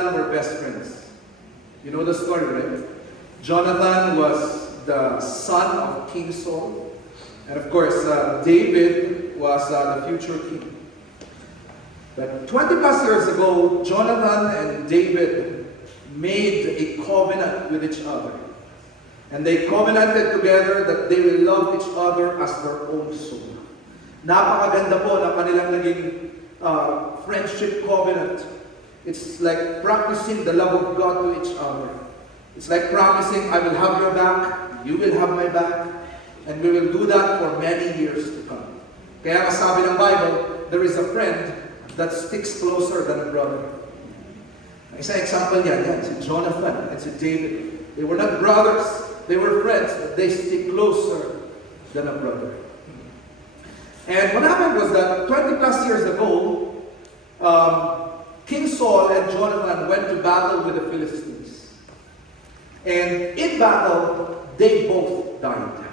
Jonathan were best friends. You know the story, right? Jonathan was the son of King Saul. And of course, David was the future king. But 20 plus years ago, Jonathan and David made a covenant with each other. And they covenanted together that they will love each other as their own soul. Napakaganda po na kanilang naging friendship covenant. It's like practicing the love of God to each other. It's like promising, I will have your back, you will have my back, and we will do that for many years to come. Kaya nga sabi ng Bible, there is a friend that sticks closer than a brother. Isang example yan, si Jonathan and si David. They were not brothers, they were friends, but they stick closer than a brother. And what happened was that 20 plus years ago, King Saul and Jonathan went to battle with the Philistines. And in battle, they both died.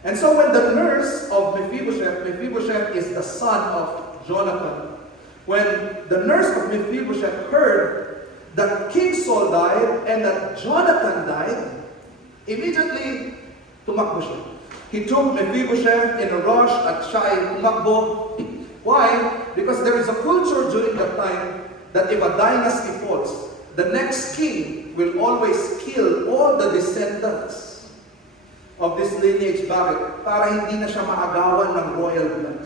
And so when the nurse of Mephibosheth is the son of Jonathan, when the nurse of Mephibosheth heard that King Saul died and that Jonathan died, immediately tumakbo siya. He took Mephibosheth in a rush at siya ay tumakbo. Why? Because there is a culture during that time that if a dynasty falls, the next king will always kill all the descendants of this lineage. Bakit? Para hindi na siya maagawan ng royal blood.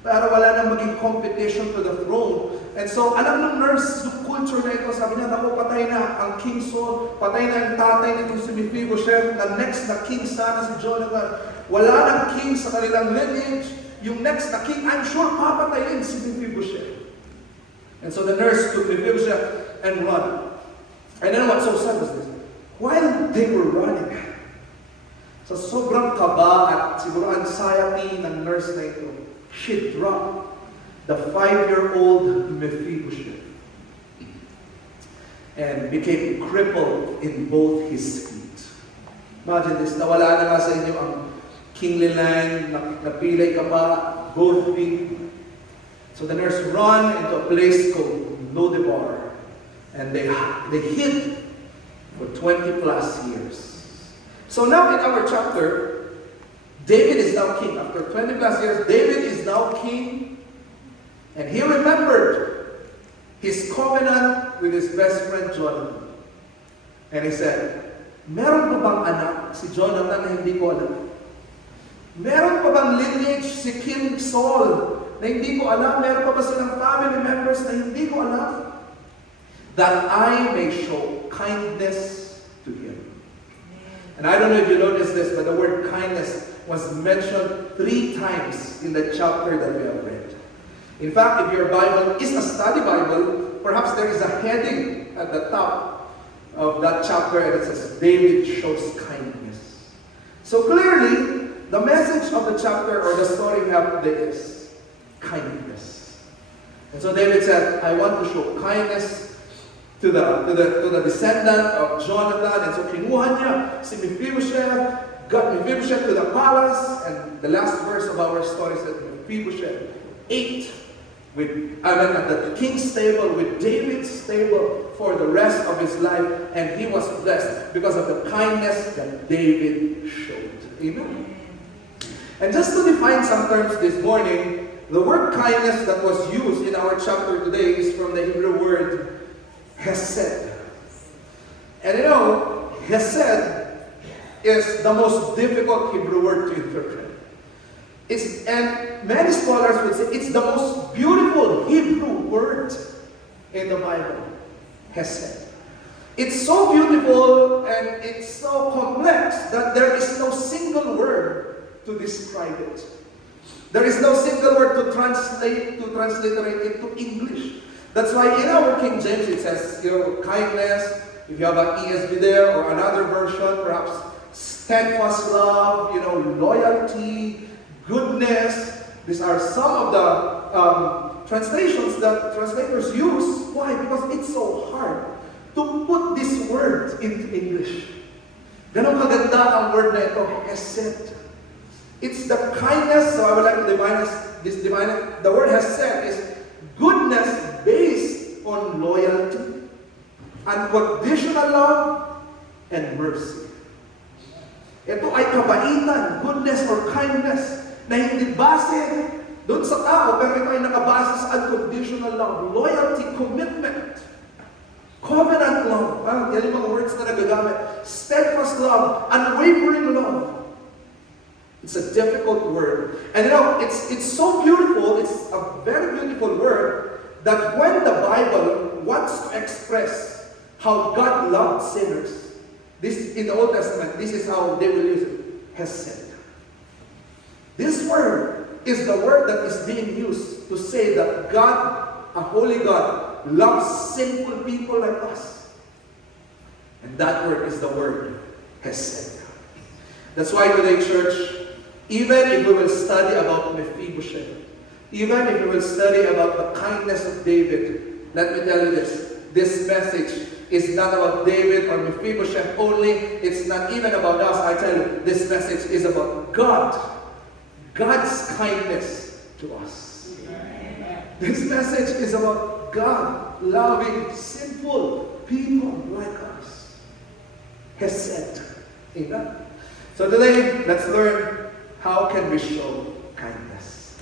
Para wala nang maging competition to the throne. And so, alam ng nurse, yung culture na ito, sabi niya, naku, patay na ang King Saul, patay na yung tatay nito si Mephibosheth, the next na king sana si Jonathan. Wala nang king sa kanilang lineage. Yung next na king, I'm sure papatayin si Mephibosheth. And so the nurse took Mephibosheth and run. And then what's so sad was this? While they were running, sa sobrang kaba at siguro anxiety ng nurse na ito, she dropped the 5-year-old Mephibosheth and became crippled in both his feet. Imagine this, nawala na nga sa inyo ang kingly line, napilay ka pa, both feet. So the nurse ran into a place called Lodebar, and they hid for 20 plus years. So now in our chapter, David is now king. After 20 plus years, David is now king, and he remembered his covenant with his best friend Jonathan. And he said, meron pa bang anak si Jonathan na hindi ko alam? Meron pa bang lineage si King Saul na hindi ko alam? Meron pa ba silang family members na hindi ko alam? That I may show kindness to him. And I don't know if you noticed this, but the word kindness was mentioned 3 times in the chapter that we have read. In fact, if your Bible is a study Bible, perhaps there is a heading at the top of that chapter and it says, David shows kindness. So clearly, the message of the chapter or the story we have today is kindness. And so David said, I want to show kindness to the descendant of Jonathan. And so kinuha niya si Mephibosheth, got Mephibosheth to the palace, and the last verse of our story said Mephibosheth ate at the king's table with David's table for the rest of his life, and he was blessed because of the kindness that David showed. Amen. And just to define some terms this morning, the word kindness that was used in our chapter today is from the Hebrew word hesed. And you know, hesed is the most difficult Hebrew word to interpret. And many scholars would say it's the most beautiful Hebrew word in the Bible. Hesed. It's so beautiful and it's so complex that there is no single word to describe it. There is no single word to transliterate it to English. That's why in our King James it says, kindness. If you have an ESV there or another version, perhaps steadfast love, loyalty, goodness. These are some of the translations that translators use. Why? Because it's so hard to put this word into English. Ganon kaganda ang word na ito, hesed. It's the kindness, so I would like to define it. The word hesed is goodness based on loyalty. unconditional love, and mercy. Ito ay kabaitan, goodness or kindness na hindi base doon sa tao, pero ito ay nakabase sa unconditional love, loyalty, commitment, covenant love. Yan yung mga words na nagagamit. Steadfast love, unwavering love. It's a difficult word. And it's so beautiful, it's a very beautiful word, that when the Bible wants to express how God loved sinners, this in the Old Testament, this is how they will use it. Hesed. This word is the word that is being used to say that God, a holy God, loves sinful people like us. And that word is the word Hesed. That's why today, church, even if we will study about Mephibosheth, even if we will study about the kindness of David, let me tell you this message is not about David or Mephibosheth only. It's not even about us. I tell you, this message is about God. God's kindness to us. This message is about God loving sinful people like us. Hesed. Amen. So today, let's learn how can we show kindness.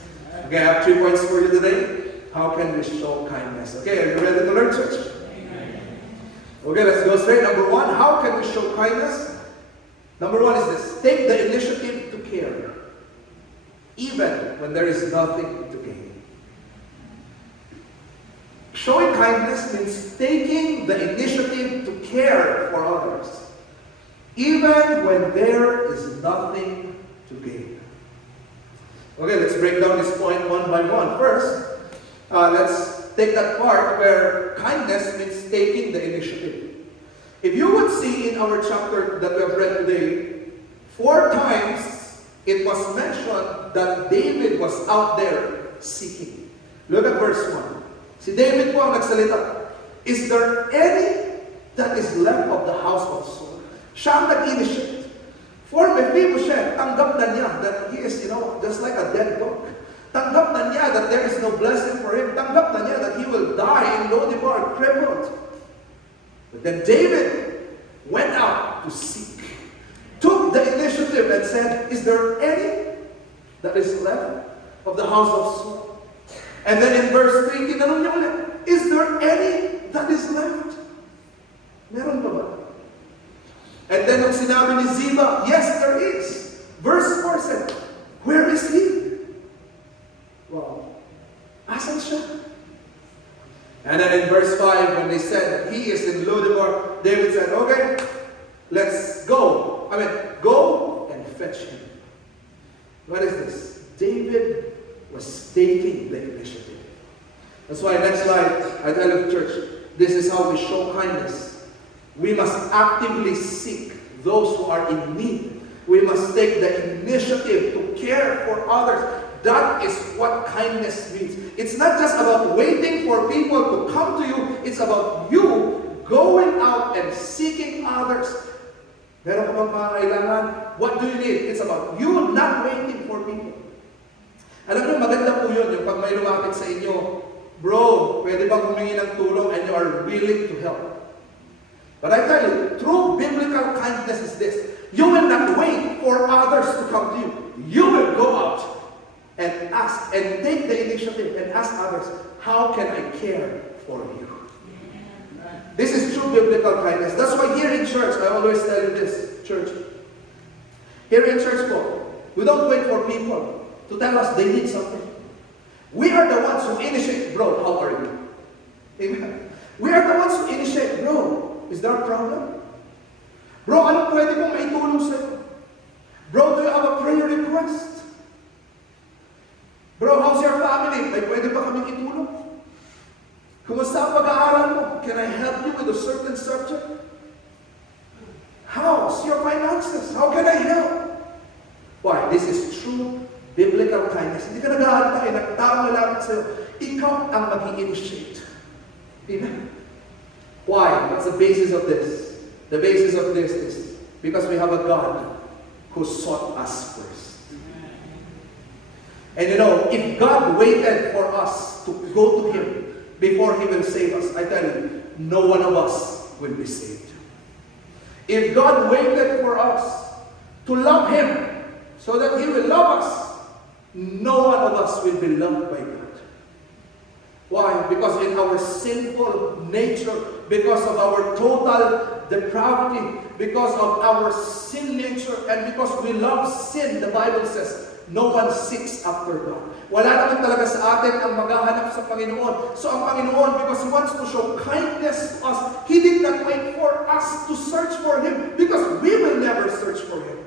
Okay, I have 3 points for you today. How can we show kindness? Okay, are you ready to learn, church? Okay, let's go straight. Number 1, how can we show kindness? Number 1 is this: take the initiative to care, even when there is nothing to gain. Showing kindness means taking the initiative to care for others, even when there is nothing to gain. Okay, let's break down this point one by one. First, let's take that part where kindness means taking the initiative. If you would see in our chapter that we have read today, 4 times it was mentioned that David was out there seeking. Look at verse 1. Si David po ang nagsalita. Is there any that is left of the house of Saul? Siya ang nag-initiate. For Mephibosheth, tanggap na niya that he is, just like a dead dog. Tanggap na niya that there is no blessing for him. Tanggap na niya that he will die in Lodebar, crippled. But then David went out to seek. Took the initiative and said, is there any that is left of the house of Saul? And then in verse 3, tinanong niya ulit, is there any that is left? Meron ba ba? And then nung sinabi ni Ziba, yes, there is. Verse 4 said, where is he? Wow. Asan siya? And then in verse 5, when they said, he is in Lodebar, David said, okay, let's go. Go and fetch him. What is this? David was taking the initiative. That's why next slide, I tell you, church, this is how we show kindness. We must actively seek those who are in need. We must take the initiative to care for others. That is what kindness means. It's not just about waiting for people to come to you. It's about you going out and seeking others. Meron ka bang mga kailangan? What do you need? It's about you not waiting for people. Alam niyo, maganda po yun, yung pag may lumapit sa inyo, bro, pwede bang humingi ng tulong and you are willing to help. But I tell you, true biblical kindness is this. You will not wait for others to come to you. You will go out and ask and take the initiative and ask others, how can I care for you? This is true biblical kindness. That's why here in church, I always tell you this, church. Here in church, we don't wait for people to tell us they need something. We are the ones who initiate, bro, how are you? Amen. We are the ones who initiate, bro, is there a problem? Bro, anong pwede kong maitulong sa'yo? Bro, do you have a prayer request? Bro, how's your family? May pwede ba kaming itulong? Kumusta ang pag-aaral mo? Can I help you with a certain subject? How's your finances? How can I help? Why? This is true biblical kindness. Hindi ka nag-aantay ng tao malapit sa'yo. Ikaw ang mag-i-initiate. Amen? Why? What's the basis of this? The basis of this is because we have a God who sought us first. And if God waited for us to go to Him before He will save us, I tell you, no one of us will be saved. If God waited for us to love Him so that He will love us, no one of us will be loved by God. Why? Because in our sinful nature, because of our total depravity, because of our sin nature, and because we love sin, the Bible says, no one seeks after God. Wala naman talaga sa atin ang maghahanap sa Panginoon. So ang Panginoon, because He wants to show kindness to us, He did not wait for us to search for Him, because we will never search for Him.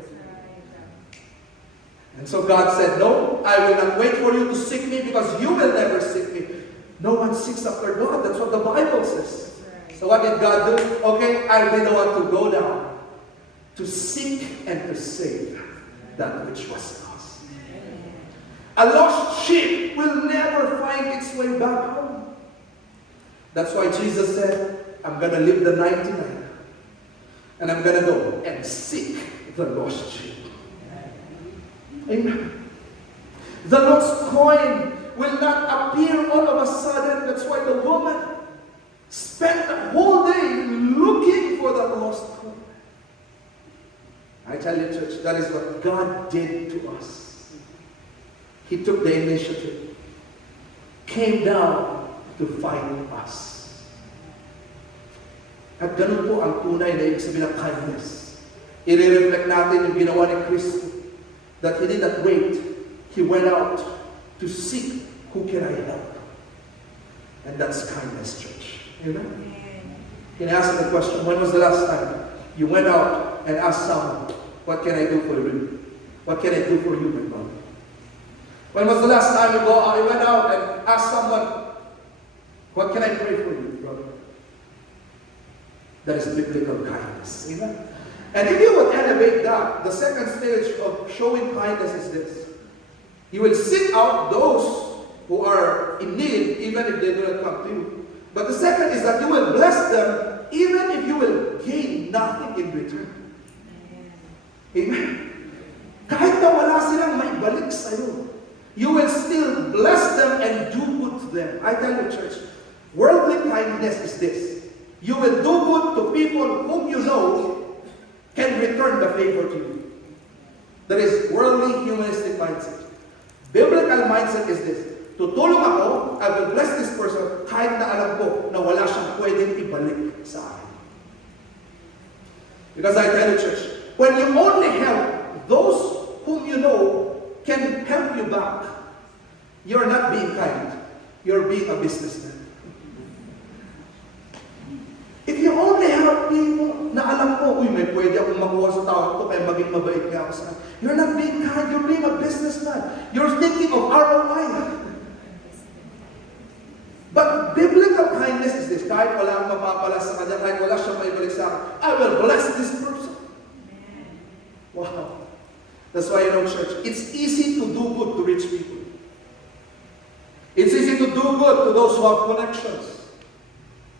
And so God said, no, I will not wait for you to seek me, because you will never seek me. No one seeks after God. That's what the Bible says. So what did God do? Okay, I'll be the one to go down to seek and to save that which was lost. A lost sheep will never find its way back home. That's why Jesus said, I'm going to leave the 99 and I'm going to go and seek the lost sheep. Amen. The lost coin will not appear all of a sudden. That's why the woman spent the whole day looking for the lost coin. I tell you, church, that is what God did to us. He took the initiative, came down to find us. At ganun po ang tunay na ibig sabihin ng kindness. I-reflect natin yung ginawa ni Kristo, that He did not wait. He went out to seek who can I help. And that's kindness, church. Amen? Can I ask the question, when was the last time you went out and asked someone, what can I do for you? What can I do for you, my brother? When was the last time you went out and asked someone, what can I pray for you, brother? That is biblical kindness. Amen? And if you would elevate that, the second stage of showing kindness is this. You will seek out those who are in need, even if they do not come to you. But the second is that you will bless them, even if you will gain nothing in return. Amen? Kahit na wala silang maibalik sa'yo, you will still bless them and do good to them. I tell you, church, worldly kindness is this. You will do good to people whom you know can return the favor to you. That is worldly, humanistic mindset. Biblical mindset is this. Tutulong ako, I will bless this person kahit na alam ko na wala siyang pwedeng ibalik sa akin. Because I tell you, church, when you only help those whom you know can help you back, you're not being kind. You're being a businessman. If you only help people na alam ko, uy, may pwede akong makuha sa tao ito kaya maging mabait nga ako sa akin. You're not being kind. You're being a businessman. You're thinking of ROI. But biblical kindness is this. Kahit wala akong mapapala sa kanya, kahit wala siyang maibalik sa akin, I will bless this person. Wow. That's why, church, it's easy to do good to rich people. It's easy to do good to those who have connections.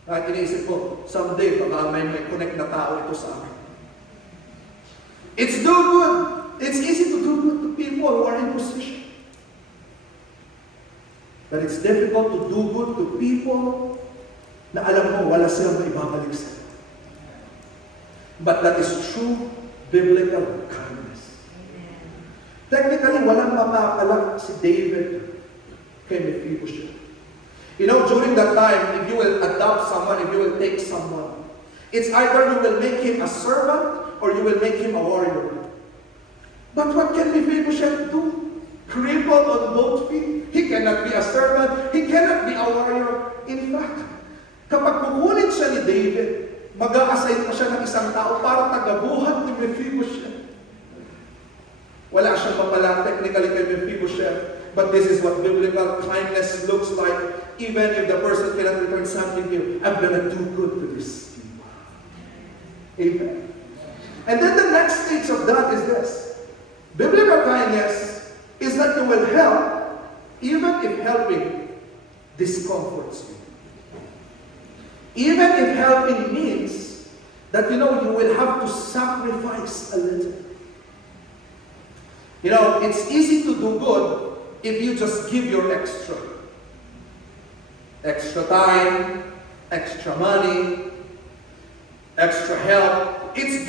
Kahit iniisip ko, someday, baka may connect na tao ito sa akin. It's easy to do good to people who are in position. But it's difficult to do good to people na alam mo, wala silang maibabalik sa iyo. But that is true biblical kindness. Technically, walang mapapala si David kay Mephibosheth. During that time, if you will adopt someone, if you will take someone, it's either you will make him a servant or you will make him a warrior. But what can Mephibosheth do? Crippled on both feet. He cannot be a servant. He cannot be a warrior. In fact, kapag kukunin siya ni David, mag-a-assign pa siya ng isang tao para tagabuhat ni Mephibosheth. Wala siyang mapala technically kay Mephibosheth. But this is what biblical kindness looks like. Even if the person cannot return something to you, I'm going to do good to this people. Amen. And then the next stage of that is this. Biblical kindness is that you will help, even if helping discomforts you. Even if helping means that, you will have to sacrifice a little. It's easy to do good if you just give your extra. Extra time, extra money. extra help. It's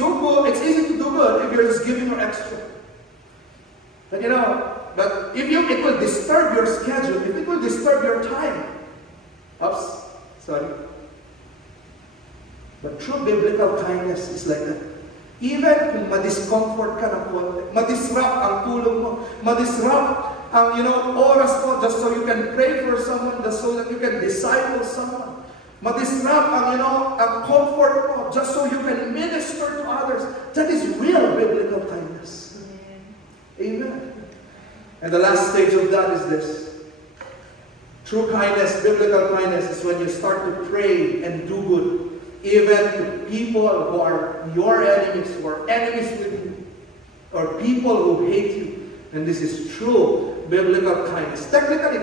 easy to do good if you're just giving her extra. But but if it will disturb your schedule, if it will disturb your time. Oops, sorry. But true biblical kindness is like that. Even kung ma-discomfort ka ng konti, ma-disrupt ang tulog mo, ma-disrupt ang, oras mo just so you can pray for someone, just so that you can disciple someone. Ma-disrupt ang, ang comfort mo just so you can minister to others. That is real biblical kindness. Amen. And the last stage of that is this. True kindness, biblical kindness, is when you start to pray and do good, even to people who are your enemies, who are enemies with you, or people who hate you. And this is true biblical kindness. Technically,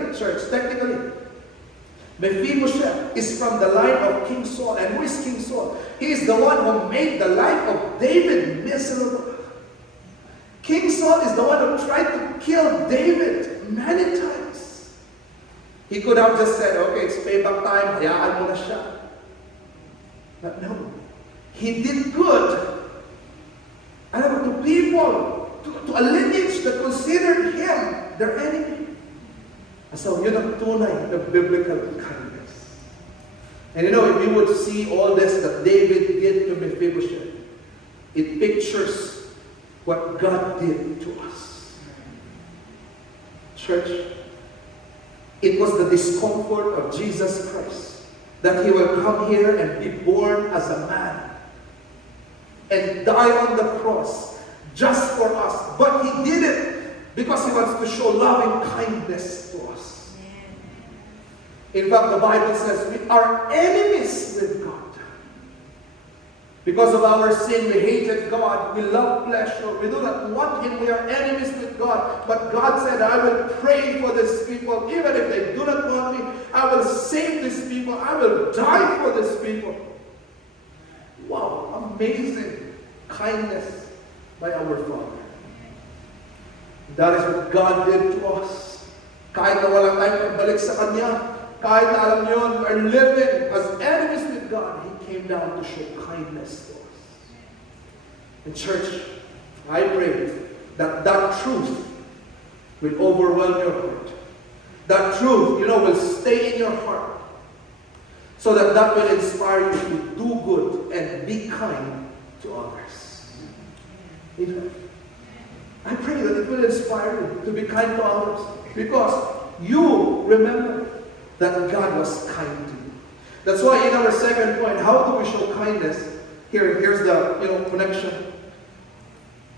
Mephibosheth is from the line of King Saul. And who is King Saul? He is the one who made the life of David miserable. King Saul is the one who tried to kill David many times. He could have just said, okay, it's payback time, hayaan mo na siya. But no, he did good. To people, to a lineage that considered him their enemy. So yun ang tunay na biblical kindness. And if you would see all this that David did to Mephibosheth, it pictures what God did to us. Church, it was the discomfort of Jesus Christ that He will come here and be born as a man and die on the cross just for us. But He did it because He wants to show loving kindness to us. In fact, the Bible says we are enemies with God. Because of our sin, we hated God. We love pleasure. We do not want Him. We are enemies with God. But God said, I will pray for these people. Even if they do not want me, I will save these people. I will die for these people. Wow, amazing kindness by our Father. That is what God did to us. Kahit na walang tayong pagbalik sa Kanya, kahit na alam niyo, we are living as enemies with God, He came down to show kindness to us. In church, I pray that truth will overwhelm your heart. That truth, will stay in your heart. So that will inspire you to do good and be kind to others. Amen. I pray that it will inspire you to be kind to others. Because you remember that God was kind to you. That's why in our second point, how do we show kindness? Here's the connection.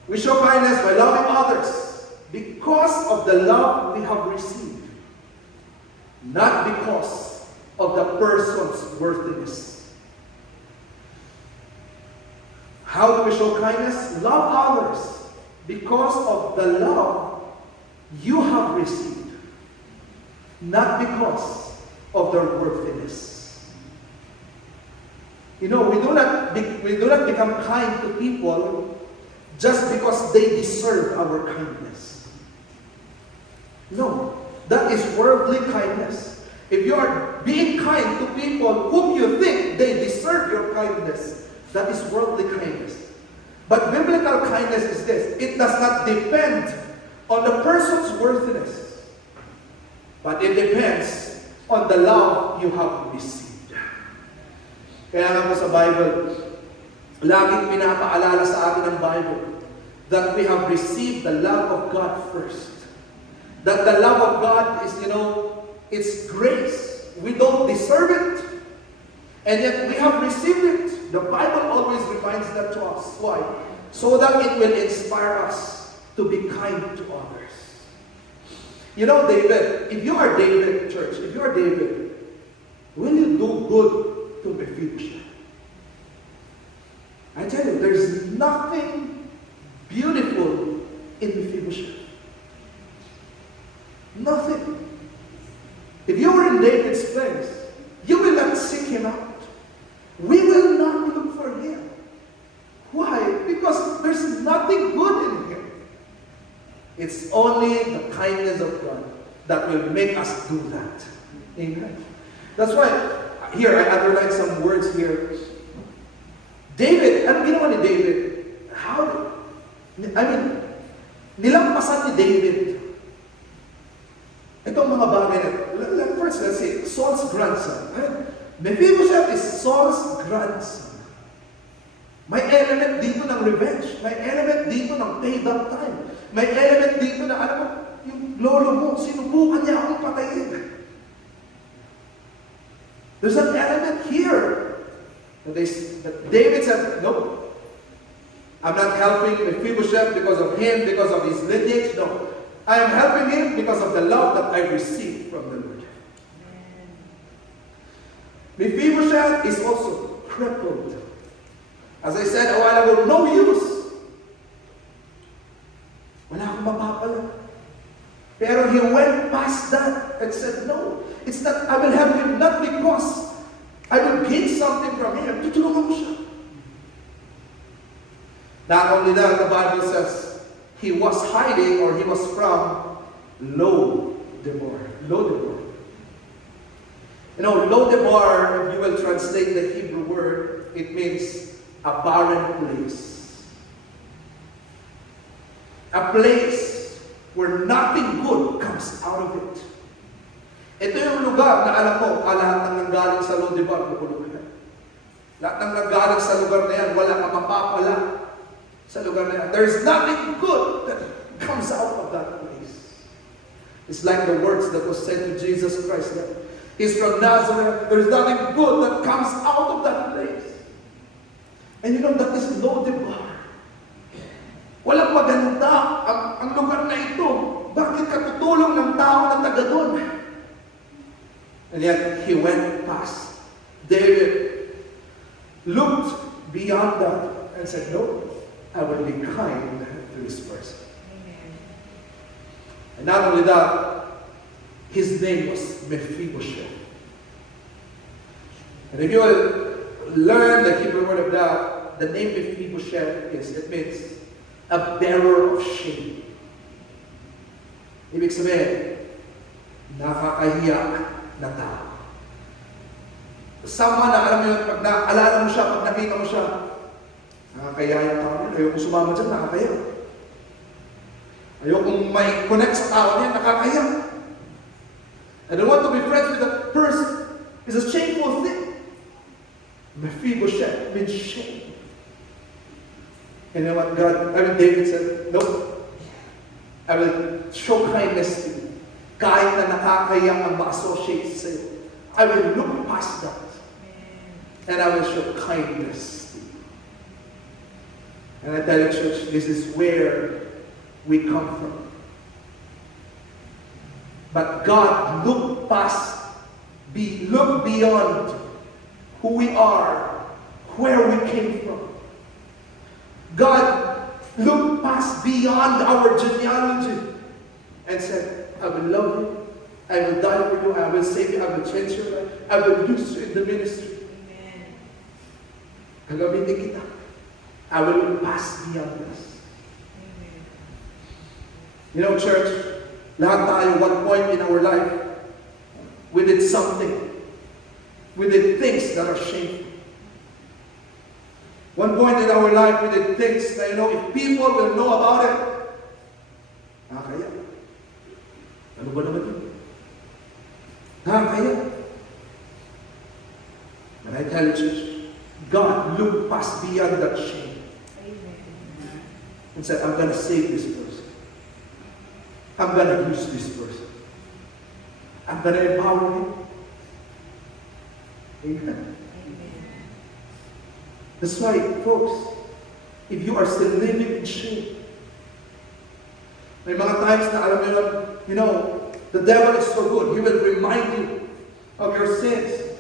We show kindness by loving others because of the love we have received, not because of the person's worthiness. How do we show kindness? Love others because of the love you have received, not because of their worthiness. We do not become kind to people just because they deserve our kindness. No, that is worldly kindness. If you are being kind to people whom you think they deserve your kindness, that is worldly kindness. But biblical kindness is this: it does not depend on the person's worthiness, but it depends on the love you have received. Kaya nga po sa Bible, laging pinapaalala sa atin ng Bible that we have received the love of God first. That the love of God is, it's grace. We don't deserve it. And yet we have received it. The Bible always reminds that to us. Why? So that it will inspire us to be kind to others. David, if you are David, church, if you are David, will you do good to Mephibosheth? I tell you, there's nothing beautiful in Mephibosheth. Nothing. If you were in David's place, you will not seek him out. We will not look for him. Why? Because there's nothing good in him. It's only the kindness of God that will make us do that. Amen. That's why, here, I underline some words here. David ginawa ni David, nilampasan ni David itong mga bagay na, first, let's say, Saul's grandson. Mephibosheth is Saul's grandson. May element dito ng revenge. May element dito ng payback time. May element dito na, alam mo, yung lolo mo, sinubukan niya akong patayin. There's an element here. That David said, no, I'm not helping Mephibosheth because of him, because of his lineage. No, I am helping him because of the love that I received from the Lord. Mephibosheth is also crippled. As I said a while ago, no use. Wala akong mapapala. Pero he went past that and said, no, it's not, I will help him not because I will gain something from him. Tutulungan mo siya. Not only that, the Bible says, he was hiding, or he was from Lo-debar. Lo-debar. You know, Lo-debar, if you will translate the Hebrew word, it means a barren place. A place where nothing good comes out of it. Ito yung lugar na alam mo, lahat ng nanggaling sa Lo-debar, bubulog na. Lahat ng nanggaling sa lugar na yan, wala kang mapapala sa lugar na yan. There's nothing good that comes out of that place. It's like the words that was said to Jesus Christ. He's from Nazareth. There's nothing good that comes out of that place. And you know, that is Lo-debar. Walang maganda ang lugar na ito. Bakit katutulong ng tao na taga doon? And yet, he went past. David looked beyond that and said, no, I will be kind to this person. Amen. And not only that, his name was Mephibosheth. And if you will learn the Hebrew word of God, the name Mephibosheth it means a bearer of shame. Ibig sabihin, nakakahiya na tao. Someone na alam mo yun, pag naalala mo siya, pag nakita mo siya, nakakaya yung tao niya. Ayokong sumama dyan, nakakaya. Ayokong may connect sa tao niya, nakakaya. I don't want to be friends with that person. It's a shameful thing. Mephibosheth means shame. And you know what David said, no, I will show kindness to you. Kahit na nakakaya ang ma-associate sa iyo, I will look past that. And I will show kindness to you. And I tell you, church, this is where we come from. But God looked look beyond who we are, where we came from. God looked past beyond our genealogy and said, I will love you, I will die for you, I will save you, I will change your life, I will use you in the ministry. Amen. Gagamitin kita. I will pass beyond this. Amen. You know, church, lahat tayo, one point in our life, we did something. We did things that are shameful. One point in our life, we did things that, if people will know about it, nakakaya. Ano ba naman yun? Nakakaya. But I tell you, church, God looked past beyond that shame. Amen. And said, I'm going to save this person. I'm going to use this person. I'm going to empower him. Amen. That's why, folks, if you are still living in shame, may mga times na alam mo, the devil is so good. He will remind you of your sins.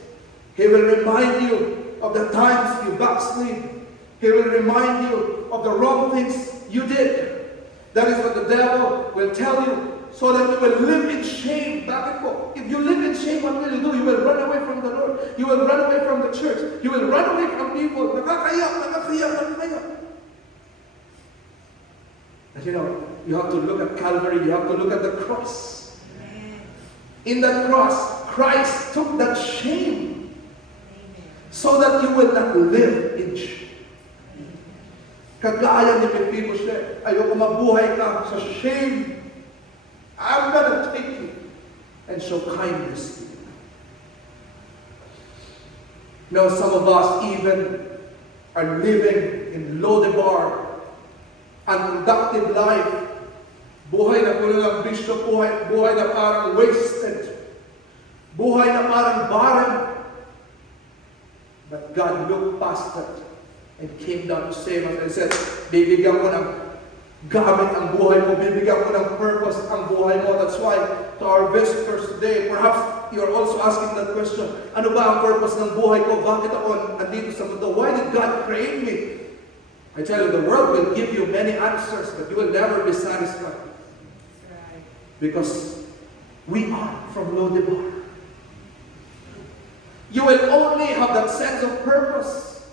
He will remind you of the times you backslid. He will remind you of the wrong things you did. That is what the devil will tell you, so that you will live in shame. Bakit po? If you live in shame, what will you do? You will run away from the Lord. You will run away from the church. You will run away from people. Nakakaya. But you have to look at Calvary. You have to look at the cross. In that cross, Christ took that shame so that you will not live in shame. Kagaya ni Mephibosheth, ayoko mabuhay ka sa shame. I'm gonna take you and show kindness to you. Now, some of us even are living in Lodebar, unproductive life. Buhay na puno ng bisyo, buhay na parang wasted. Buhay na parang barren. But God looked past that and came down to save us and said, bibigyan ko ng gamit ang buhay mo, bibigyan ko ng purpose ang buhay mo. That's why to our visitors today, perhaps you are also asking that question, ano ba ang purpose ng buhay ko? Bakit ako andito sa mundo? Why did God create me? I tell you, the world will give you many answers, but you will never be satisfied. Because we are from Lodebar. You will only have that sense of purpose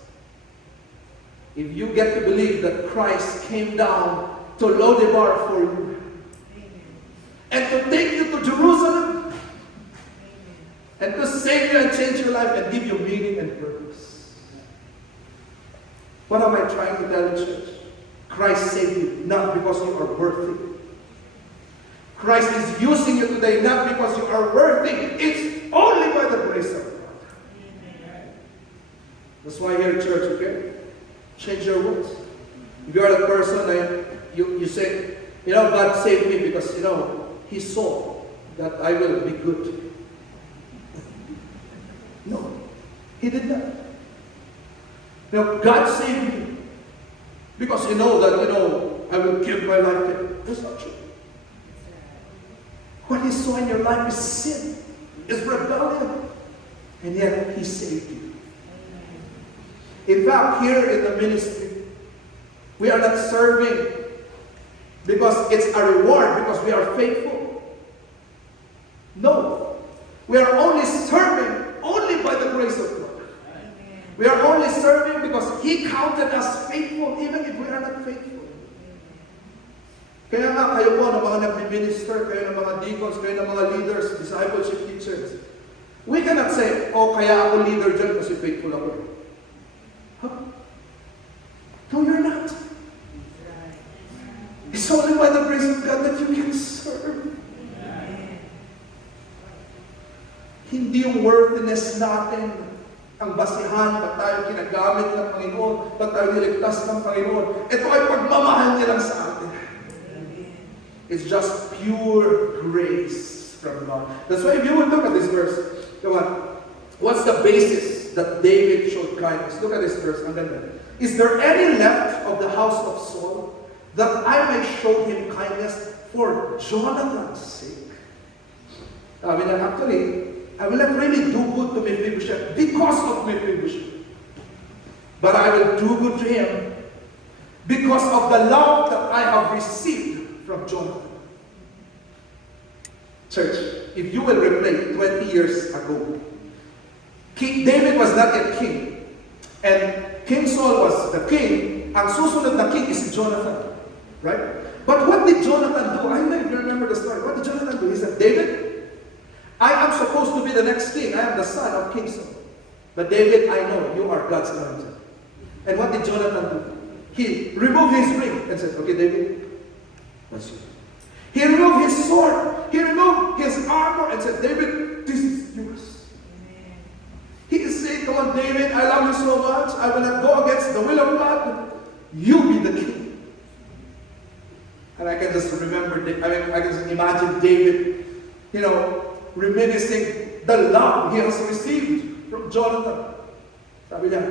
if you get to believe that Christ came down to Lodebar for you. And to take you to Jerusalem. And to save you and change your life and give you meaning and purpose. What am I trying to tell you, church? Christ saved you not because you are worthy. Christ is using you today not because you are worthy. It's only by the grace of God. That's why here at church, okay? Change your words. If you are the person and you say, God saved me because, He saw that I will be good. No, He did not. God saved me because you know that, I will give my life to Him. That's not true. What He saw in your life is sin, is rebellion, and yet He saved you. In fact, here in the ministry, we are not serving because it's a reward, because we are faithful. No. We are only serving only by the grace of God. We are only serving because He counted us faithful even if we are not faithful. Kaya nga kayo po ng mga nag-minister, kayo ng mga deacons, kayo ng mga leaders, discipleship teachers, we cannot say, kaya ako leader dyan kasi faithful ako. Huh? No, you're not. It's only by the grace of God that you can serve. Hindi yung worthiness natin ang basihan pag tayo kinagamit ng Panginoon, pag tayo niligtas ng Panginoon. Ito ay pagmamahal niya lang sa atin. It's just pure grace from God. That's why if you would look at this verse, come on, what's the basis that David showed kindness? Look at this verse. Ang ganda. Is there any left of the house of Saul that I may show him kindness for Jonathan's sake? Sabi na, actually, I will not really do good to Mephibosheth because of Mephibosheth. But I will do good to him because of the love that I have received from Jonathan. Church, if you will replay 20 years ago, King David was not yet king. And King Saul was the king. Ang susunod na king is Jonathan. Right? But what did Jonathan do? I don't know if you remember the story. What did Jonathan do? He said, David, I am supposed to be the next king. I am the son of King Saul. But David, I know you are God's anointed. And what did Jonathan do? He removed his ring and said, okay, David, that's you. He removed his sword. He removed his armor and said, David, this is yours. He is saying, come on, David, I love you so much. I will not go against the will of God. You be the king. And I can just remember, I can just imagine David, reminiscing the love he has received from Jonathan. Sabi niya,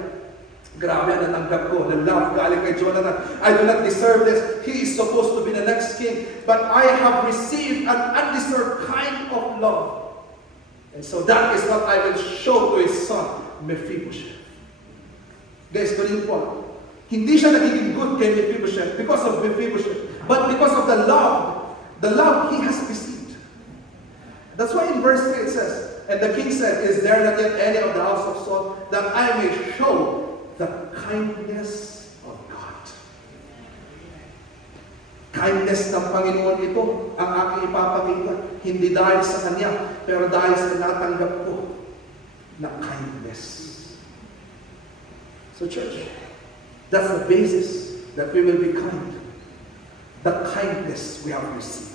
grabe ang natanggap ko, the love galing kay Jonathan. I do not deserve this. He is supposed to be the next king. But I have received an undeserved kind of love. And so that is what I will show to his son, Mephibosheth. Guys, tuloy po. Hindi siya nagiging good kay Mephibosheth because of Mephibosheth, but because of the love he has received. That's why in verse 3 it says, and the king said, is there not yet any of the house of Saul that I may show the kindness of God? Kindness ng Panginoon ito ang aking ipapakita. Hindi dahil sa Kanya, pero dahil sa natanggap ko na kindness. So church, that's the basis that we will be kind. The kindness we have received.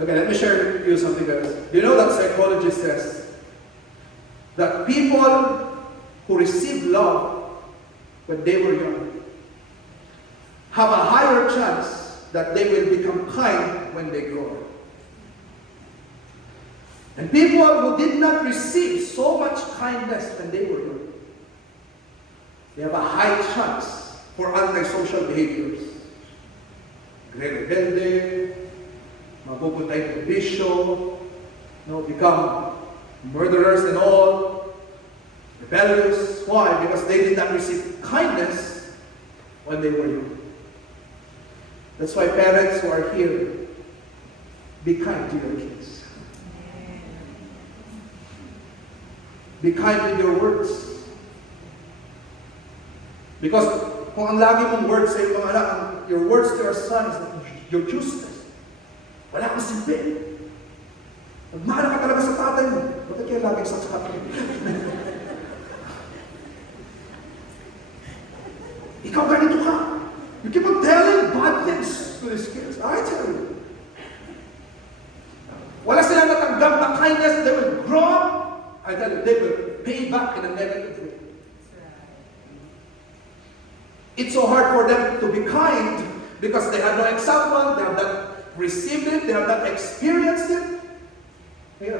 Okay, let me share with you something else. You know that psychology says that people who receive love when they were young have a higher chance that they will become kind when they grow up. And people who did not receive so much kindness when they were young, they have a high chance for antisocial behaviors. Rebelde, mapupuntay ng bisyo, become murderers and all, rebellious. Why? Because they did not receive kindness when they were young. That's why parents who are here, be kind to your kids. Be kind with your words. Because kung ang lagi mong words sa iyong mga anak, your words to your son is that you're useless. Wala kang silbi. Magmahal ka talaga sa tatay mo. Bakit kaya laging sa tatay mo? Ikaw ganito ka. You keep on telling bad things to these kids. I tell you. Wala silang natanggap na kindness. They will grow up. I tell you, they will pay back in a negative way. It's so hard for them to be kind because they have no example, they have not received it, they have not experienced it. Yeah.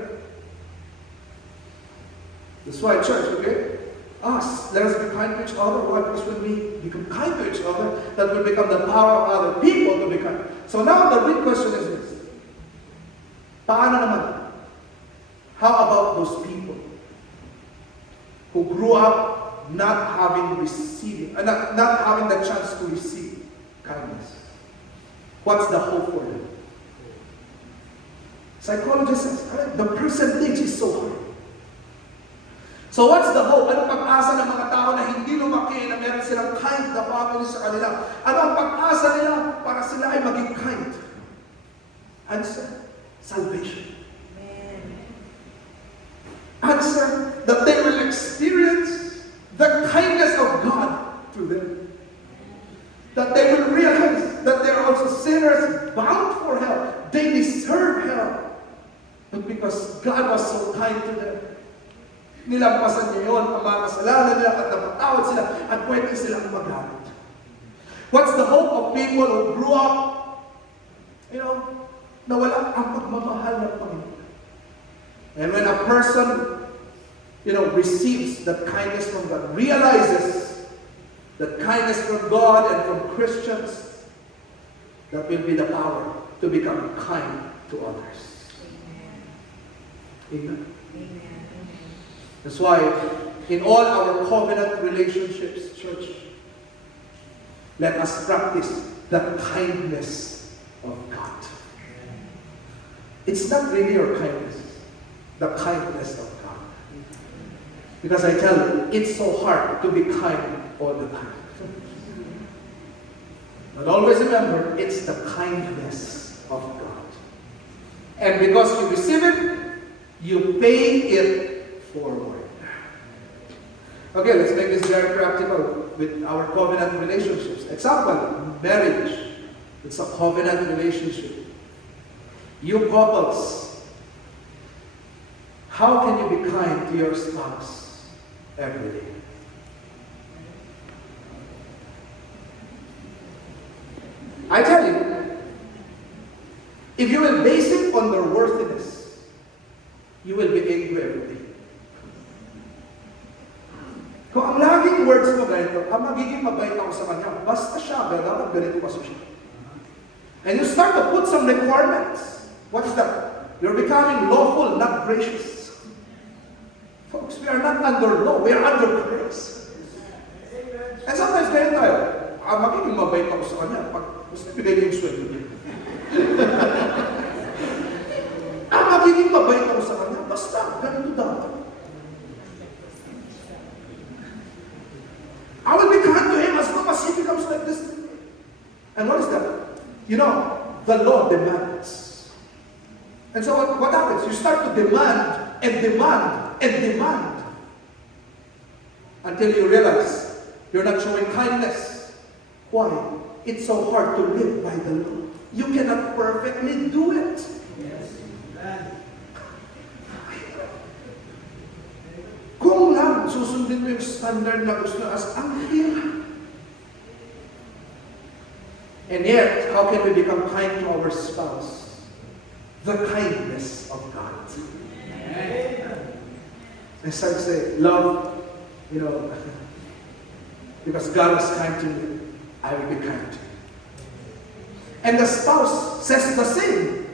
That's why church, okay? Us, let us be kind to each other. Why? Because when we become kind to each other, that will become the power of other people to be kind. So now the real question is this. Paano naman? How about those people who grew up not having not having the chance to receive kindness? What's the hope for them? Psychology says, the percentage is so high. So what's the hope? Anong pag-asa ng mga tao na hindi lumaki na meron silang kind na family sa kanila? Ano ang pag-asa nila para sila ay maging kind? Answer, salvation. Answer, that they will experience the kindness of God through them. That they will realize that they are also sinners bound for hell. They deserve hell. But because God was so kind to them, nilampasan niya yun ang mga kasalanan nila at napatawad sila at pwede silang magalit. What's the hope of people who grew up, na wala ang pagmamahal ng Panginoon? And when a person, receives that kindness from God, realizes that kindness from God and from Christians, that will be the power to become kind to others. Amen. Amen. That's why in all our covenant relationships, church, let us practice the kindness of God. It's not really your kindness, the kindness of God. Because I tell you, it's so hard to be kind all the time. But always remember, it's the kindness of God. And because you receive it, you pay it forward. Okay, let's make this very practical with our covenant relationships. Example, marriage. It's a covenant relationship. You couples, how can you be kind to your spouse every day? I tell you, if you will base it on their worthiness, you will be angry every day. Kung ang laging words mo ganito, magiging mabait ako sa kanya, basta siya, dapat ganito pa siya. And you start to put some requirements. What is that? You're becoming lawful, not gracious. Folks, we are not under law, we are under grace. And sometimes ganyan tayo, magiging mabait ako sa kanya, pag gusto pinay niya yung sweldo niya. Magiging mabait ako sa kanya, basta, ganito dapat. I will be kind to him as long as he becomes like this. And what is that? The law demands. And so what happens? You start to demand and demand and demand until you realize You're not showing kindness. Why? It's so hard to live by the law. You cannot perfectly do it. Kung lang susundin mo yung standard na gusto as ang hirap. And yet, how can we become kind to our spouse? The kindness of God. And some say, love, because God was kind to me, I will be kind to you. And the spouse says the same.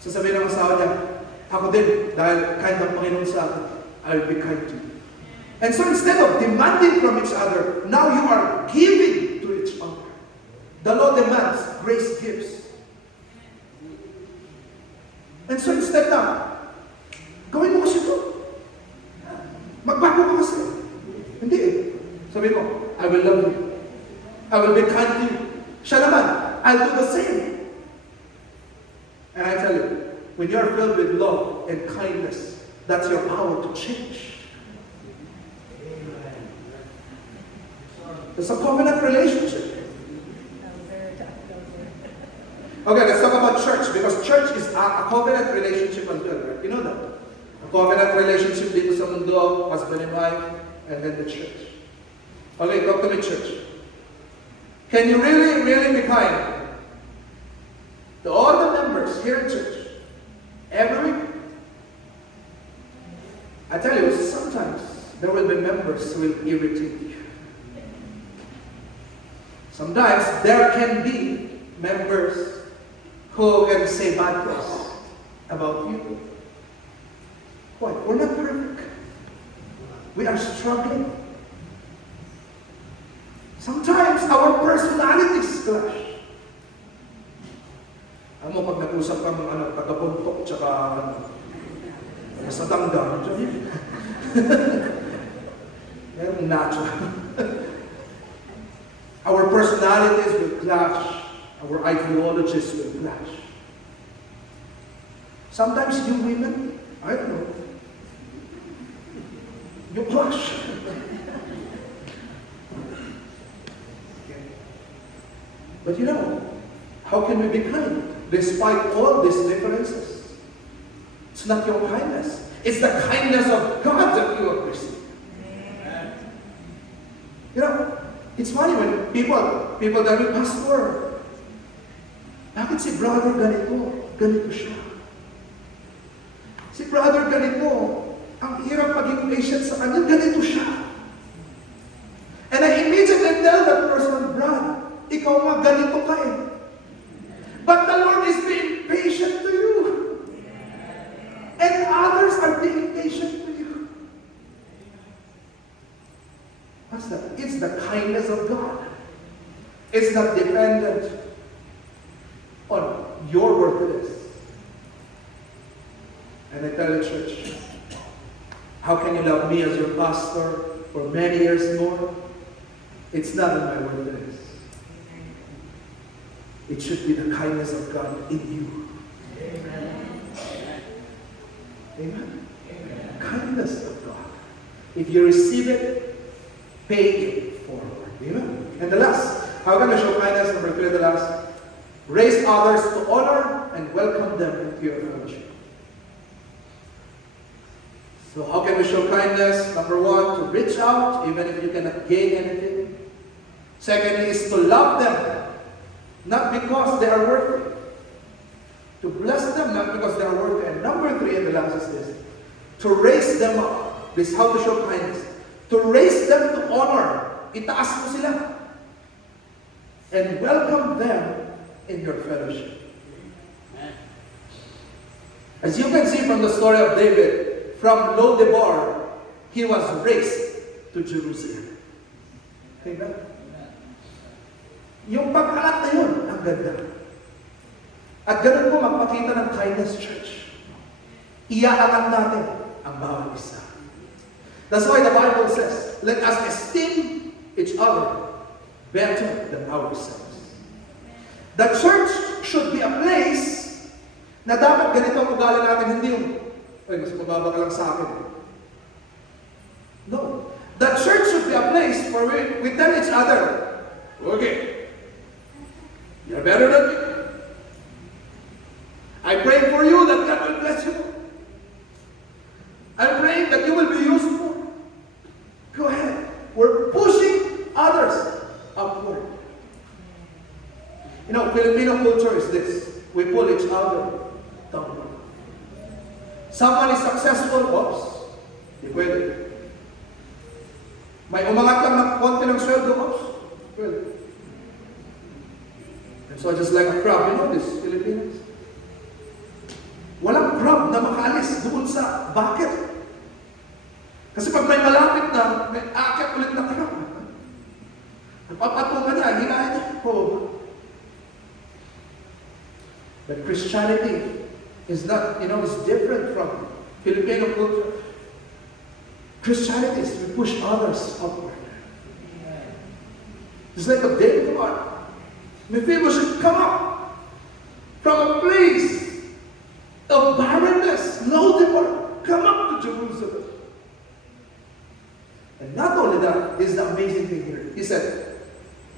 Sasabihin ng asawa niya, ako din, dahil kind ng Panginoon sa akin, I will be kind to you. And so instead of demanding from each other, now you are giving to each other. The law demands, grace gives. And so instead na, gawin mo kasi ito. Magbago ka kasi. Hindi eh. Sabi mo, I will love you. I will be kind to you. Siya naman, I'll do the same. And I tell you, when you are filled with love and kindness, that's your power to change. It's a covenant relationship. Okay, let's talk about church, because church is a covenant relationship as well, right? You know that? A covenant relationship dito sa mundo, husband and wife, and then the church. Okay, talk to me, church. Can you really, really be kind to all the members here in church every week? I tell you, sometimes there will be members who will irritate you. Sometimes there can be members who can say bad things about you. Why? We're not perfect. We are struggling. Sometimes our personalities clash. Alam mo, pag nag-usap kang taga-buntok, tsaka sa tangga, merong natural. Our personalities will clash. Our ideologies will clash. Sometimes you women, I don't know, you clash. But how can we be kind despite all these differences? It's not your kindness. It's the kindness of God that you have received. It's funny when people tell me, Pastor, bakit si brother ganito siya? Si brother ganito, ang hirap maging patient sa kanya, ganito siya. And I immediately tell that person, Brad, ikaw nga ganito ka eh. But the Lord is being patient to you. And others are being patient to you. What's that? It's the kindness of God. It's not dependent on your worthiness. And I tell the church, how can you love me as your pastor for many years more? It's not in my worthiness. It should be the kindness of God in you. Amen. Amen. Amen. Kindness of God. If you receive it, pay it forward. Amen. And the last, how can I show kindness? Number 3, the last. Raise others to honor and welcome them into your fellowship. So how can we show kindness? Number 1, to reach out even if you cannot gain anything. Secondly is to love them, not because they are worthy. To bless them, not because they are worthy. And number 3, and the last is this, to raise them up. This is how to show kindness. To raise them to honor. Itaas mo sila. And welcome them in your fellowship. As you can see from the story of David, from Lo-debar, he was raised to Jerusalem. Amen? Yung pag-alat na yun, ang ganda. At ganun po magpakita ng kindness, church. Iaangat natin ang bawat isa. That's why the Bible says, let us esteem each other better than ourselves. The church should be a place na dapat ganito ang ugali natin, hindi yung, ay, mas mababa ka lang sa akin. No. The church should be a place place where we tell each other, okay, you're better than me. I pray for you that God will bless you. I'm praying that you will be useful. Go ahead. We're pushing others upward. You know, Filipino culture is this. We pull each other downward. Someone is successful, oops, di pwede. May umangat lang ng konti ng sweldo, oops, pwede. And so just like a crab, you know this, Filipinos. Walang crab na makaalis doon sa bucket. Kasi pag may malapit na, may aakyat ulit na crab. Napapatungan niya, hinahin niya. Oh. But Christianity is not, you know, is different from Filipino culture. Christianity is to push others upward. It's like a David, come on. Mephibosheth, come up from a place of barrenness, Lodebar, come up to Jerusalem. And not only that, this is the amazing thing here. He said,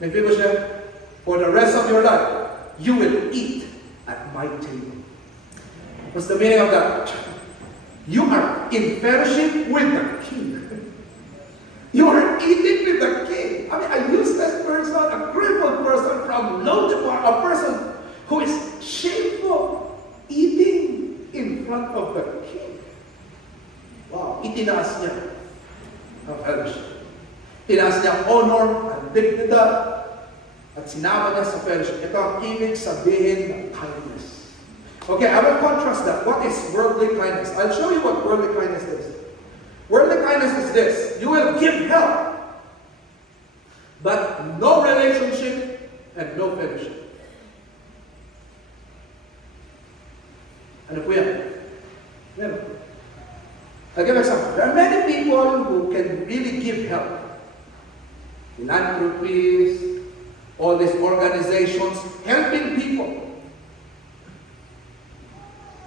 Mephibosheth, for the rest of your life, you will eat at my table. What's the meaning of that? You are in fellowship with the king. You are eating with the king. I mean, a useless person, a crippled person from Lodebar, a person who is shameful, eating in front of the king. Wow, itinaas niya ang fellowship. Itinaas niya ang honor, ang dignidad, at sinama niya sa fellowship. Ito ang ibig sabihin ng kindness. Okay, I will contrast that. What is worldly kindness? I'll show you what worldly kindness is. Worldly kindness is this. You will give help, but no relationship and no fellowship. Ano po yan? Meron. I'll give an example. There are many people who can really give help. Philanthropies, all these organizations, helping people.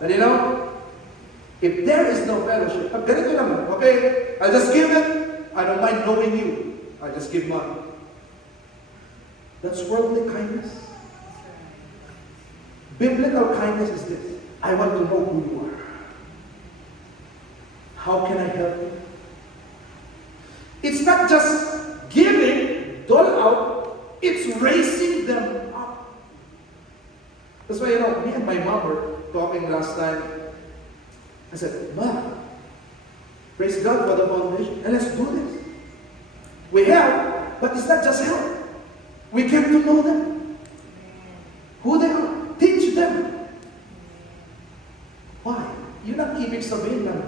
But you know, if there is no fellowship, ganito naman, okay, I'll just give it, I don't mind knowing you, I'll just give money. That's worldly kindness. Biblical kindness is this. I want to know who you are. How can I help you? It's not just giving, dole out, it's raising them up. That's why, you know, me and my mom were talking last time. I said, Ma, praise God for the foundation, and let's do this. We help, but it's not just help. We get to know them. Who they are. Teach them. Why? Yun ang ibig sabihin ng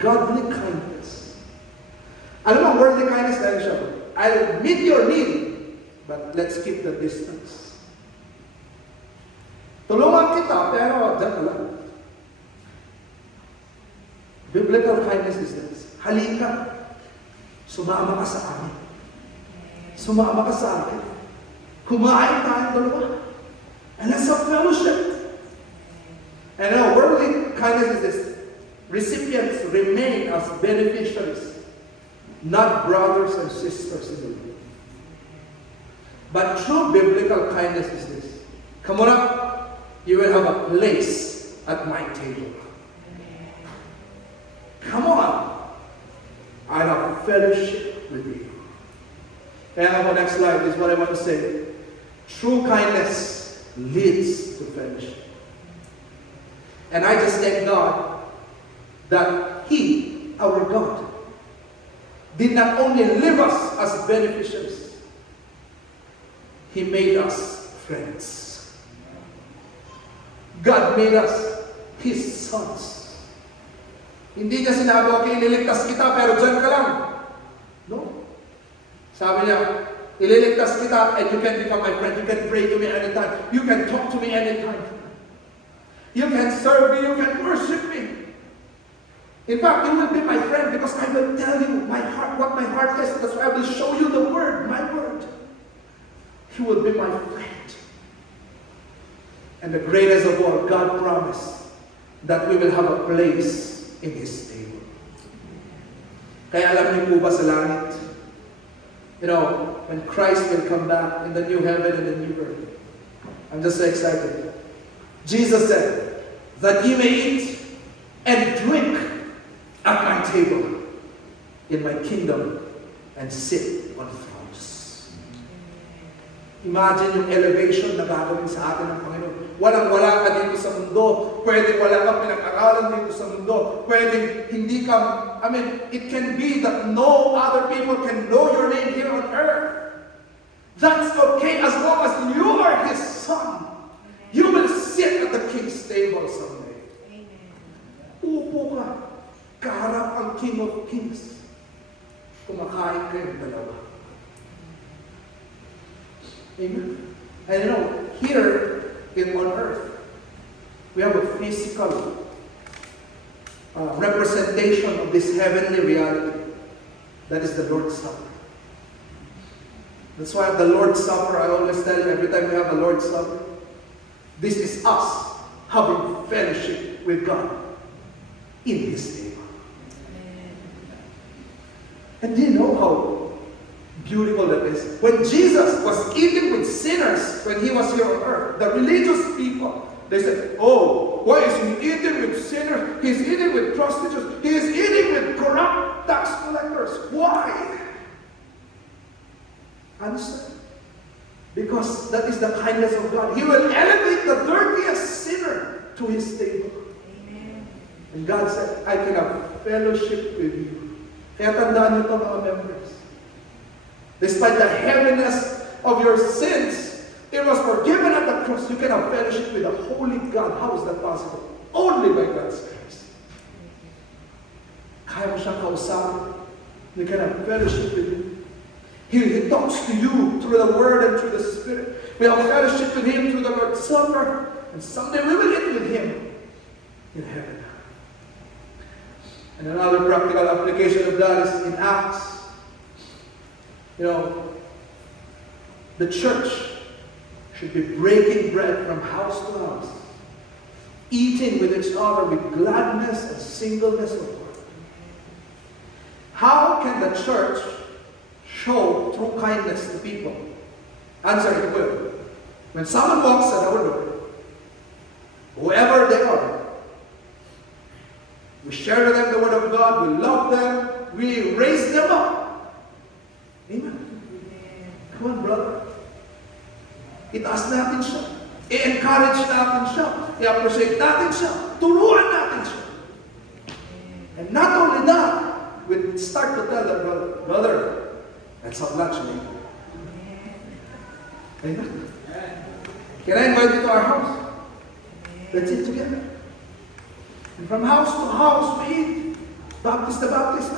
godly kindness. Alam mo, worldly kindness dahil siya, I'll meet your need, but let's keep the distance. Tulungan kita, pero dyan lang. Biblical kindness is this. Halika. Sumama ka sa amin. Sumama ka sa akin. Kumain tayo dalawa. And let's have fellowship. And now, worldly kindness is this. Recipients remain as beneficiaries, not brothers and sisters in the Lord. But true biblical kindness is this. Come on up. You will have a place at my table. Come on. I have fellowship with you. And on the next slide is what I want to say. True kindness leads to fellowship. And I just thank God that He, our God, did not only leave us as beneficiaries, He made us friends. God made us His sons. Hindi niya sinabi, okay, ililigtas kita, pero dyan ka lang. No. Sabi niya, ililigtas kita, and you can become my friend. You can pray to me anytime. You can talk to me anytime. You can serve me. You can worship me. In fact, you will be my friend because I will tell you my heart, what my heart is. That's why I will show you the word, my word. He will be my friend. And the greatest of all, God promised that we will have a place in His table. Kaya alam niyo po ba sa langit, When Christ will come back in the new heaven and the new earth. I'm just so excited. Jesus said, that ye may eat and drink at my table in my kingdom and sit on thrones. Imagine yung elevation na gagawin sa atin ng Panginoon. Walang-wala ka dito sa mundo. Pwedeng wala kang pinag-aralan dito sa mundo. Pwedeng hindi ka, it can be that no other people can know your name here on earth. That's okay as long as you are His son. You will sit at the King's table someday. Upo ka. Kaharap ang King of Kings. Kumakain kayong dalawa. Amen. And here on earth, we have a physical representation of this heavenly reality. That is the Lord's Supper. That's why the Lord's Supper, I always tell you, every time we have a Lord's Supper, this is us having fellowship with God in His table. And do you know how beautiful that is? When Jesus was eating with sinners when He was here on earth, the religious people, they said, oh, why is He eating with sinners? He's eating with prostitutes. He is eating with corrupt tax collectors. Why? Answer. Because that is the kindness of God. He will elevate the dirtiest sinner to His table. Amen. And God said, I can have fellowship with you. Kaya tandaan niyo ito, mga members. Despite the heaviness of your sins, it was forgiven at the cross. You can have fellowship with a holy God. How is that possible? Only by God's grace. Kaya mo siyang kausapin. You can have fellowship with Him. He talks to you through the Word and through the Spirit. We have fellowship with Him through the Lord's Supper. And someday we will eat with Him in heaven. And another practical application of that is in Acts. The church should be breaking bread from house to house, eating with each other with gladness and singleness of heart. How can the church show true kindness to people? Answer, it will. When someone walks at our door, whoever they are, we share to them the Word of God, we love them, we raise them up. Amen. Come on, brother. Itaas natin siya. I-encourage natin siya. I-appreciate natin siya. Turuan natin siya. And not only that, we start to tell the brother, let's have lunch, man. Amen. Can I invite you to our house? Let's eat together. And from house to house, we eat. Baptist to Baptist.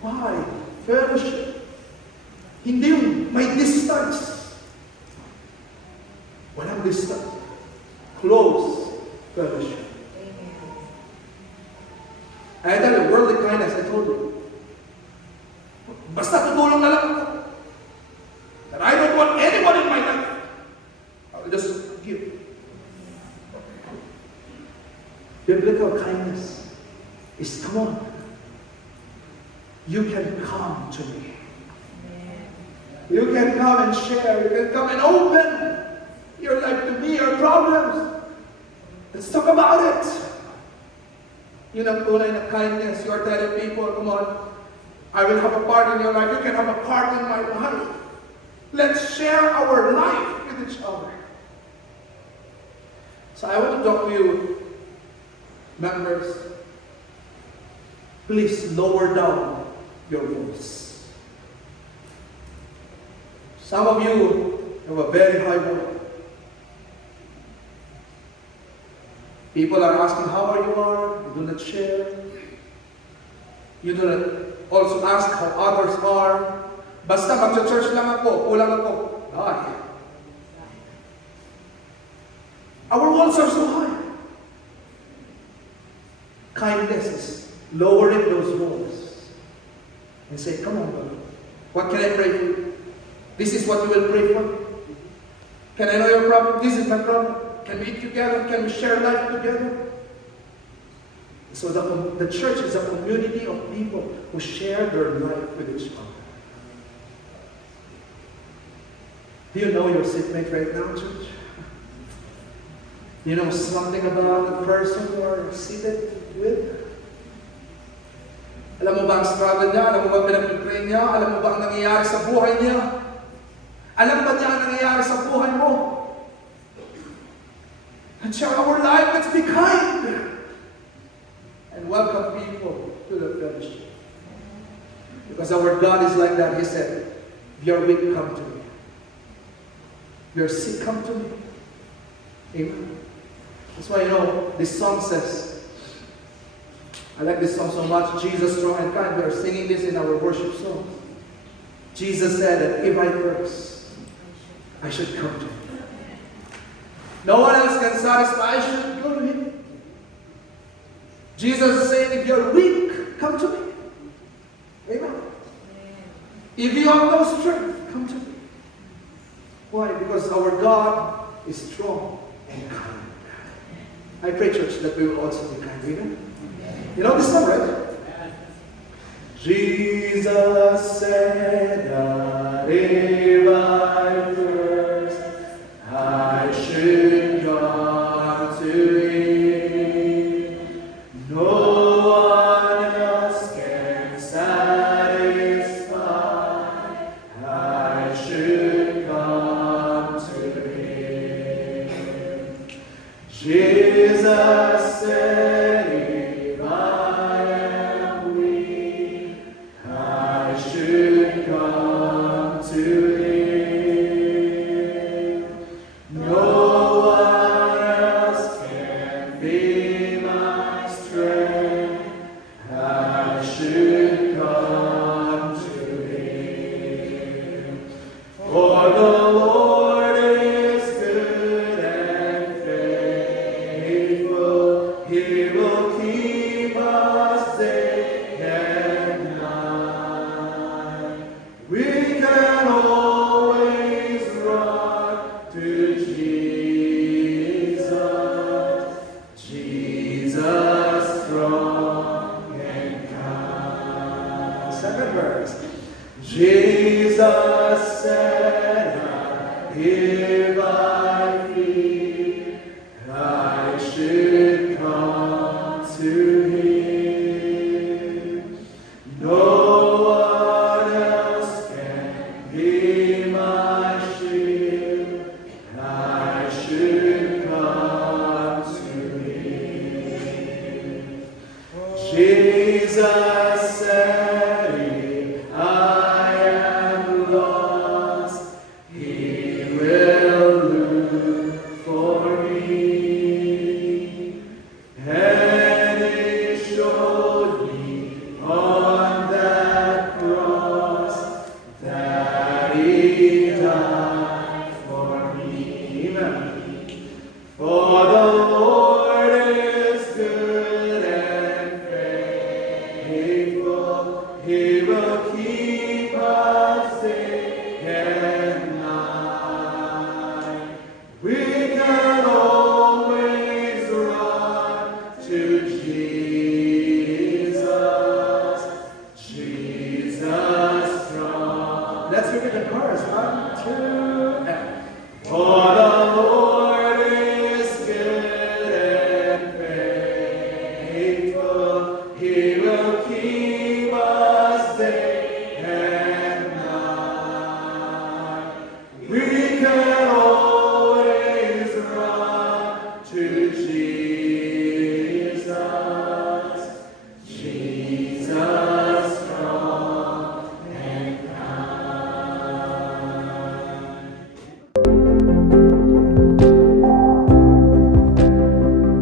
Why? Fellowship. Hindi yung may distance. Walang distance. Close fellowship. I tell you, worldly kindness, I told you. Basta tutulong na lang ako. That I don't want anyone in my life. I'll just give. Biblical kindness is, come on. You can come to me. You can come and share. You can come and open your life to me, your problems. Let's talk about it. Yun ang tunay na kindness. You are telling people, come on, I will have a part in your life. You can have a part in my life. Let's share our life with each other. So I want to talk to you, members. Please lower down your voice. Some of you have a very high voice. People are asking how you are. You do not share. You do not also ask how others are. Basta mag-church lang ako, kulang ako. Ay. Our walls are so high. Kindness is lowering those walls and say, come on, brother. What can I pray for you? This is what you will pray for. Can I know your problem? This is my problem. Can we eat together? Can we share life together? So the church is a community of people who share their life with each other. Do you know your seatmate right now, church? Do you know something about the person you are seated with? Alam mo ba ang struggle niya? Alam mo ba ang pinag-pray niya? Alam mo ba ang nangyayari sa buhay niya? Alam ba niya ang nangyayari sa buhay mo? And share our life, let's be kind. And welcome people to the fellowship. Because our God is like that. He said, if you're weak, come to me. If you're sick, come to me. Amen. That's why, this song says, I like this song so much, Jesus strong and kind. We are singing this in our worship song. Jesus said that if I thirst, I should come to him. No one else can satisfy, I should go to him. Jesus is saying, if you're weak, come to me. Amen. If you have no strength, come to me. Why? Because our God is strong and kind. I pray, church, that we will also be kind. Amen. You know this song, right? Jesus said that if I thirst, I should come to him. No one else can satisfy. I should come to him. Jesus said, if I am weak, I should come to him. No one else can be my strength. I should come to him. For the Lord is good and faithful. He will keep us day and night. We can always run to Jesus. Jesus strong and kind. Second verse. Jesus said, if I fear, I should come to him. No one else can be my shield. I should come to him. Jesus said, if I am lost, he will look for me. And he showed me on that cross that he died for me. Amen. For the Lord is good and faithful. He will keep us